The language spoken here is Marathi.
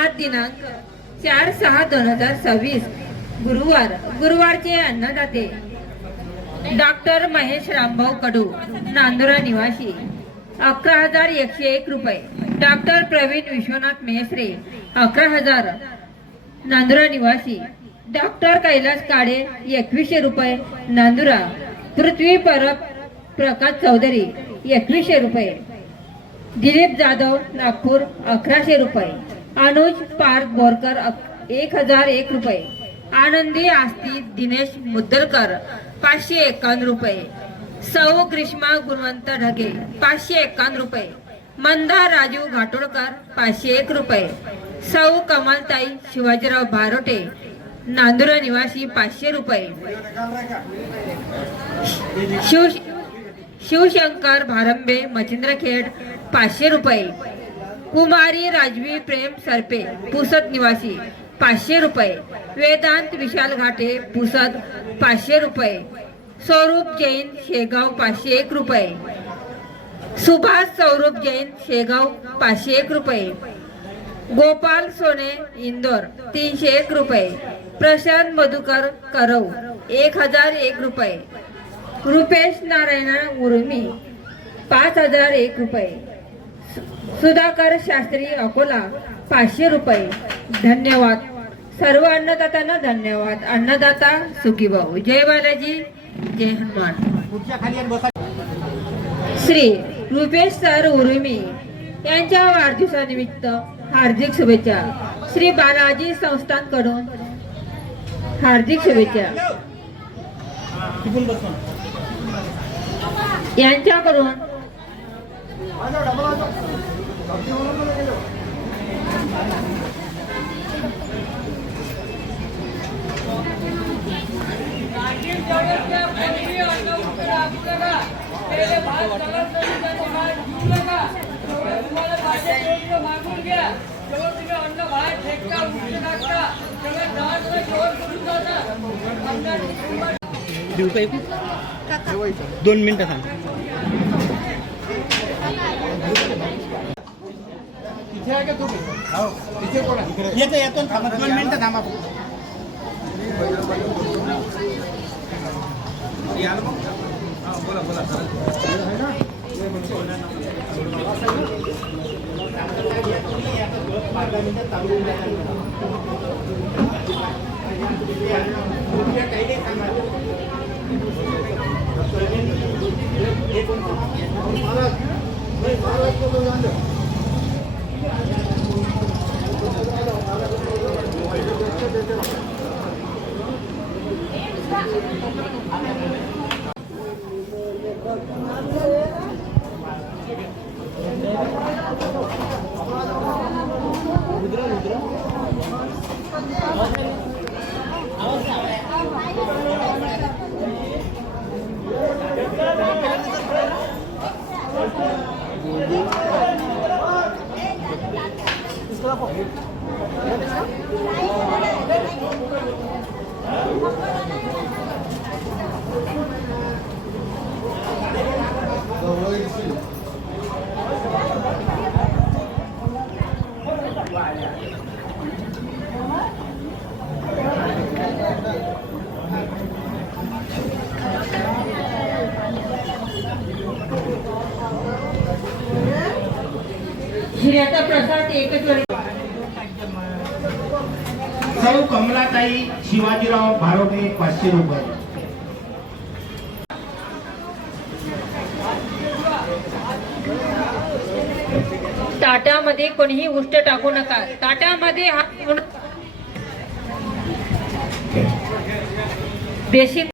आज दिनांक 4/6/2026 गुरुवारचे अन्नदाते डॉक्टर महेश रामभाऊ कडू, नांदुरा निवासी 11,101 रुपये. डॉक्टर प्रवीण विश्वनाथ मेहसरे 11,000, नांदुरा निवासी. डॉक्टर कैलास काळे 2100 रुपये, नांदुरा. पृथ्वी परब प्रकाश चौधरी 2100 रुपये. दिलीप जाधव नागपूर 1100 रुपये. अनुज पार्क बोरकर 1001 रुपये. आनंदी आस्ती दिनेश मुद्दलकर 551 रुपये. सौ ग्रीष्मा गुणवंत ढगे 551 रुपये. मंदा राजू घाटोळकर 501 रुपये. सौ कमलताई शिवाजीराव भारोटे, नांदुरा निवासी 500 रुपये. शिवशंकर भारंबे मच्छिंद्रखेड 500 रुपये. कुमारी राजवी प्रेम सरपे पुसद निवासी 500 रुपये. वेदांत विशाल घाटे पुसद 500 रुपये. स्वरूप जैन शेगाव 501 रुपये. सुभाष स्वरूप जैन शेगाव 501 रुपये. गोपाल सोने इंदोर 301 रुपये. प्रशांत मधुकर करव 1001 रुपये. रुपेश नारायण उर्मी 5001 रुपये. सुधाकर शास्त्री अकोला 500 रुपये. धन्यवाद सर्व अन्नदात्यांना. धन्यवाद. अन्नदाता सुखी भाऊ. जय बालाजी, जय हनुमान. श्री रुपेश सर उर्मी यांच्या वाढदिवसानिमित्त हार्दिक शुभेच्छा. श्री बालाजी संस्थांकडून हार्दिक शुभेच्छा. यांच्याकडून देऊ काय 2 मिनिटं थांब. येतो थांबा 2 मिनिटं थांबा. बोला बोला. हिऱ्याचा प्रसाद एकच वेळ. सौ कमलाताई शिवाजीराव भारोटे 500 रुपये. ताटामध्ये कोणीही उष्ट टाकू नका. ताटामध्ये बेसिन